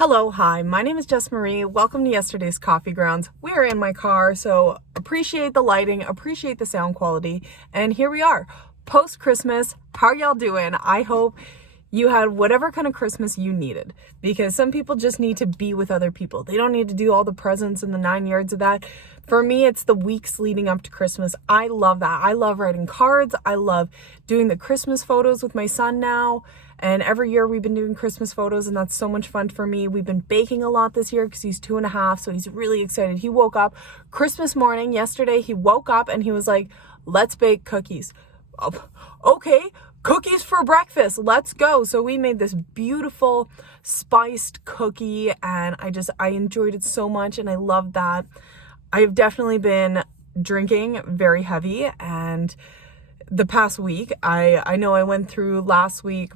Hello, hi, my name is Jess Marie. Welcome to yesterday's Coffee Grounds. We are in my car, so appreciate the lighting, appreciate the sound quality, and here we are. Post-Christmas, how are y'all doing? I hope you had whatever kind of Christmas you needed, because some people just need to be with other people. They don't need to do all the presents and the 9 yards of that. For me, it's the weeks leading up to Christmas. I love that. I love writing cards. I love doing the Christmas photos with my son now. And every year we've been doing Christmas photos, and that's so much fun for me. We've been baking a lot this year because he's 2.5, so he's really excited. He woke up Christmas morning yesterday. He woke up and he was like, let's bake cookies. Oh, okay, cookies for breakfast. Let's go. So we made this beautiful spiced cookie, and I enjoyed it so much, and I loved that. I've definitely been drinking very heavy, and the past week, I know I went through last week.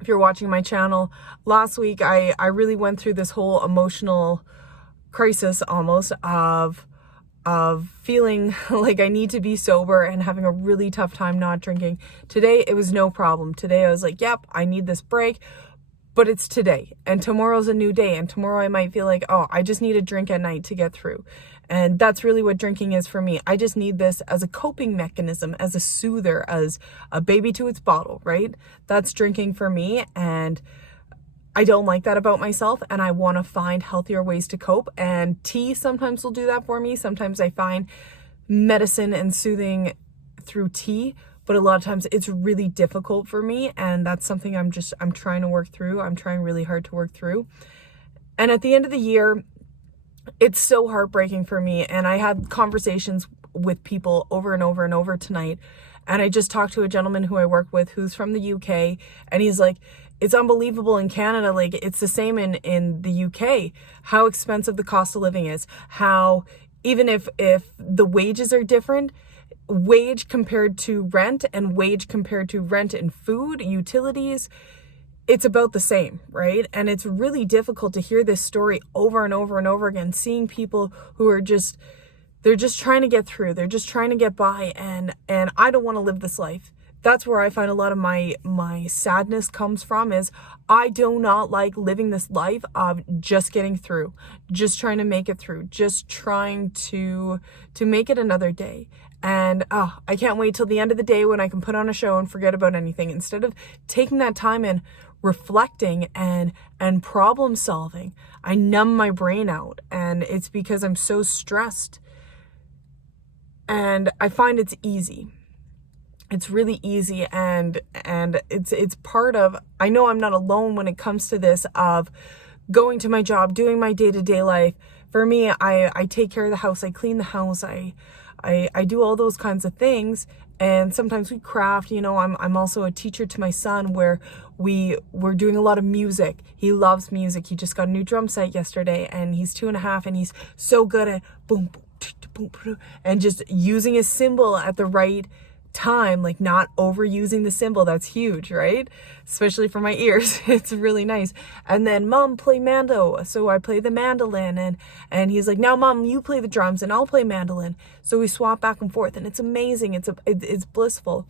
If you're watching my channel, last week I really went through this whole emotional crisis almost of feeling like I need to be sober and having a really tough time not drinking. Today it was no problem. Today I was like, yep, I need this break, but it's today, and tomorrow's a new day, and tomorrow I might feel like, oh, I just need a drink at night to get through. And that's really what drinking is for me. I just need this as a coping mechanism, as a soother, as a baby to its bottle, right? That's drinking for me, and I don't like that about myself, and I want to find healthier ways to cope. And tea sometimes will do that for me. Sometimes I find medicine and soothing through tea, but a lot of times it's really difficult for me, and that's something I'm trying to work through. I'm trying really hard to work through. And at the end of the year, it's so heartbreaking for me, and I had conversations with people over and over and over tonight, and I just talked to a gentleman who I work with who's from the UK, and he's like, it's unbelievable in Canada, like it's the same in the UK, how expensive the cost of living is, how even if the wages are different, wage compared to rent and wage compared to rent and food, utilities, it's about the same, right? And it's really difficult to hear this story over and over and over again, seeing people who are they're just trying to get through. They're just trying to get by. And I don't want to live this life. That's where I find a lot of my sadness comes from, is I do not like living this life of just getting through, just trying to make it through, just trying to make it another day. And I can't wait till the end of the day when I can put on a show and forget about anything, instead of taking that time and reflecting and problem solving. I numb my brain out, and it's because I'm so stressed, and I find it's easy. It's really easy, and it's part of, I know I'm not alone when it comes to this, of going to my job, doing my day-to-day life. For me, I take care of the house, I clean the house, I do all those kinds of things. And sometimes we craft, I'm also a teacher to my son, where we're doing a lot of music. He loves music. He just got a new drum set yesterday, and he's 2.5, and he's so good at boom, boom, boom, boom, and just using his cymbal at the right time, like not overusing the cymbal. That's huge, right? Especially for my ears. It's really nice. And then Mom, play mando. So I play the mandolin, and he's like, now Mom, you play the drums and I'll play mandolin. So we swap back and forth, and it's amazing. It's blissful.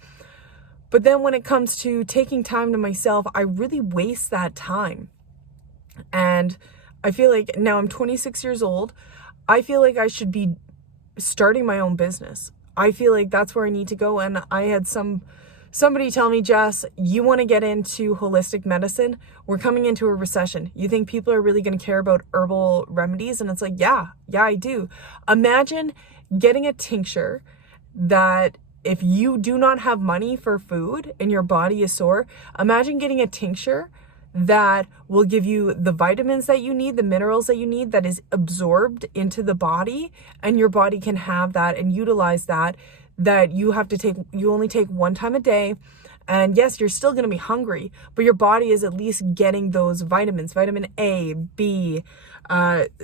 But then when it comes to taking time to myself, I really waste that time. And I feel like now I'm 26 years old. I feel like I should be starting my own business. I feel like that's where I need to go. And I had somebody tell me, Jess, you want to get into holistic medicine? We're coming into a recession. You think people are really going to care about herbal remedies? And it's like, yeah, I do. Imagine getting a tincture that, if you do not have money for food and your body is sore, imagine getting a tincture that will give you the vitamins that you need, the minerals that you need, that is absorbed into the body, and your body can have that and utilize that you only take one time a day. And yes, you're still going to be hungry, but your body is at least getting those vitamins, vitamin A, B,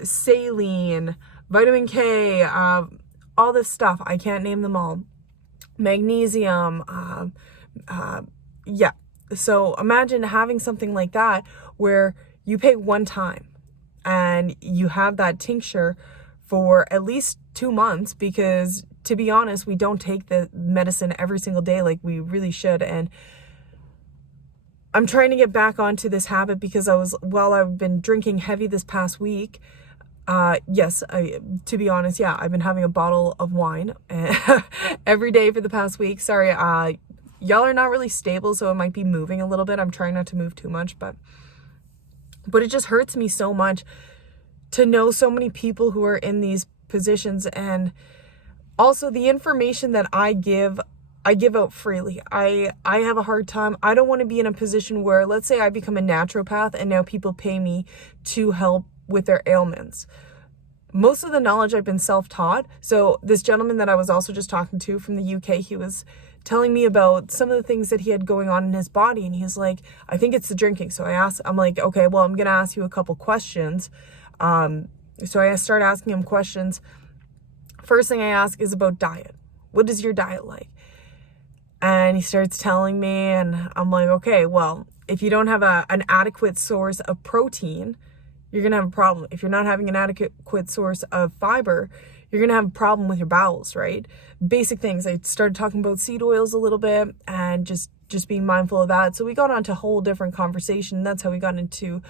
saline, vitamin K, all this stuff. I can't name them all. Magnesium, yeah. So imagine having something like that, where you pay one time and you have that tincture for at least 2 months, because to be honest, we don't take the medicine every single day like we really should. And I'm trying to get back onto this habit because I've been drinking heavy this past week. Yes, to be honest, yeah, I've been having a bottle of wine every day for the past week. Sorry, y'all are not really stable, so it might be moving a little bit. I'm trying not to move too much, but it just hurts me so much to know so many people who are in these positions, and also the information that I give out freely. I have a hard time. I don't want to be in a position where, let's say I become a naturopath and now people pay me to help with their ailments. Most of the knowledge I've been self-taught. So this gentleman that I was also just talking to from the UK, he was telling me about some of the things that he had going on in his body. And he's like, I think it's the drinking. So I'm like, okay, well, I'm going to ask you a couple questions. So I start asking him questions. First thing I ask is about diet. What is your diet like? And he starts telling me, and I'm like, okay, well, if you don't have an adequate source of protein, you're going to have a problem. If you're not having an adequate source of fiber, you're going to have a problem with your bowels, right? Basic things. I started talking about seed oils a little bit and just being mindful of that. So we got onto a whole different conversation. That's how we got into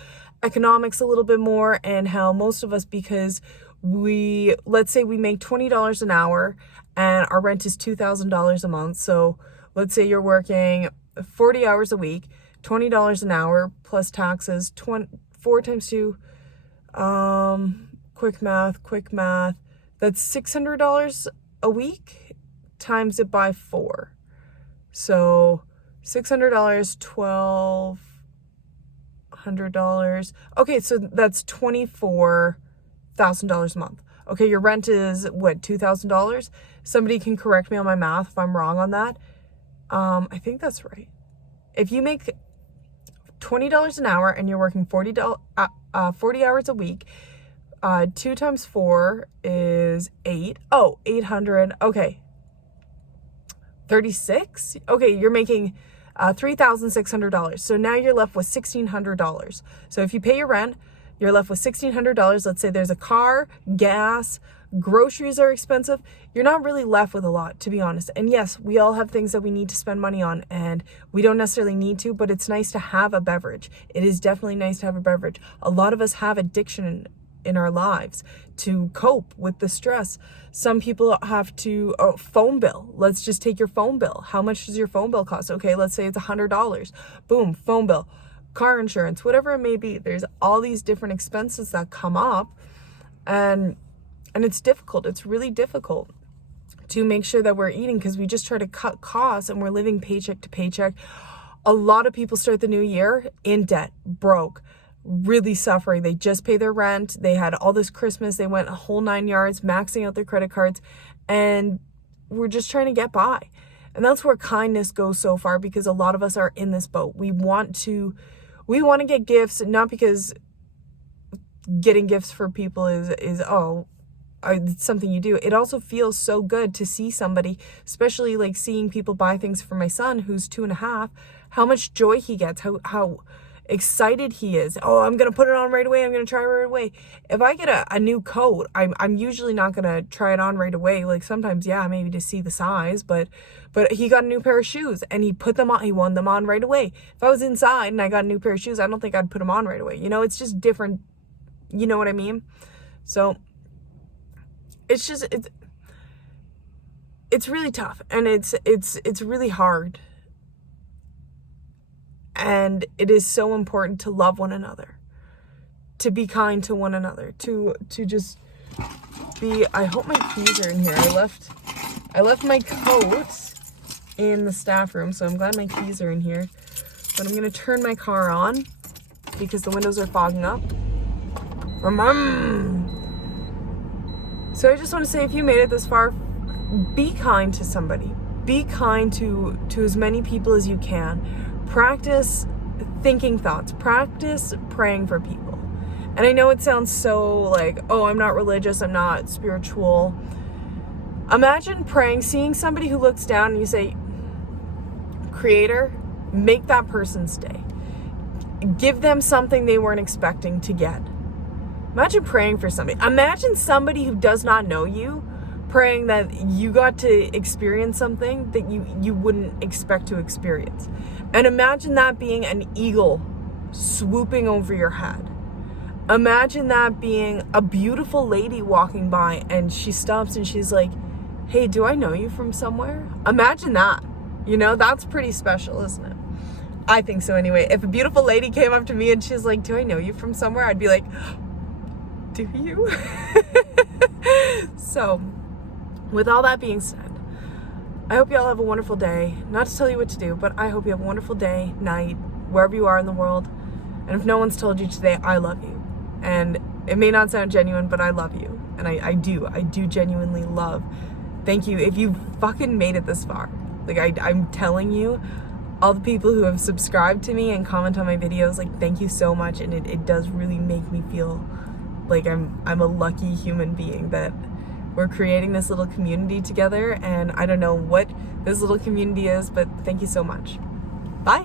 economics a little bit more, and how most of us, because let's say we make $20 an hour and our rent is $2,000 a month. So let's say you're working 40 hours a week, $20 an hour plus taxes, 4 times 2, quick math, that's $600 a week, times it by 4. So $600, $1,200. Okay, so that's $24,000 a month. Okay, your rent is what, $2,000? Somebody can correct me on my math if I'm wrong on that. I think that's right. If you make $20 an hour and you're working 40 hours a week, 2 times 4 is 8. Oh, 800. Okay. 36. Okay, you're making $3,600. So now you're left with $1,600. So if you pay your rent, you're left with $1,600. Let's say there's a car, gas, groceries are expensive. You're not really left with a lot, to be honest. And yes, we all have things that we need to spend money on, and we don't necessarily need to, but it's nice to have a beverage. It is definitely nice to have a beverage. A lot of us have addiction in our lives to cope with the stress. Some people have to, phone bill. Let's just take your phone bill. How much does your phone bill cost? Okay, let's say it's $100. Boom, phone bill. Car insurance, whatever it may be. There's all these different expenses that come up, and it's difficult. It's really difficult to make sure that we're eating, because we just try to cut costs and we're living paycheck to paycheck. A lot of people start the new year in debt, broke, really suffering. They just pay their rent. They had all this Christmas. They went a whole 9 yards, maxing out their credit cards, and we're just trying to get by. And that's where kindness goes so far, because a lot of us are in this boat. We want to get gifts, not because getting gifts for people is it's something you do. It also feels so good to see somebody, especially like seeing people buy things for my son who's 2.5, how much joy he gets, how excited he is. Oh, I'm going to put it on right away. I'm going to try it right away. If I get a new coat, I'm usually not going to try it on right away. Like sometimes, yeah, maybe to see the size, but he got a new pair of shoes and he put them on. He won them on right away. If I was inside and I got a new pair of shoes, I don't think I'd put them on right away. You know, it's just different. You know what I mean? So it's just, it's really tough, and it's really hard. And it is so important to love one another, to be kind to one another, to just be. I hope my keys are in here. I left my coat in the staff room, so I'm glad my keys are in here. But I'm gonna turn my car on because the windows are fogging up. So I just want to say, if you made it this far, be kind to somebody. Be kind to as many people as you can. Practice thinking thoughts. Practice praying for people. And I know it sounds so like, oh, I'm not religious, I'm not spiritual. Imagine praying, seeing somebody who looks down, and you say, Creator, make that person's day. Give them something they weren't expecting to get. Imagine praying for somebody. Imagine somebody who does not know you praying that you got to experience something that you wouldn't expect to experience. And imagine that being an eagle swooping over your head. Imagine that being a beautiful lady walking by and she stops and she's like, hey, do I know you from somewhere? Imagine that. You know, that's pretty special, isn't it? I think so anyway. If a beautiful lady came up to me and she's like, do I know you from somewhere? I'd be like, do you? So, with all that being said, I hope you all have a wonderful day. Not to tell you what to do, but I hope you have a wonderful day, night, wherever you are in the world. And if no one's told you today, I love you. And it may not sound genuine, but I love you. And I do genuinely love. Thank you. If you fucking made it this far, like I'm telling you, all the people who have subscribed to me and comment on my videos, like, thank you so much. And it does really make me feel like I'm a lucky human being that we're creating this little community together. And I don't know what this little community is, but thank you so much. Bye.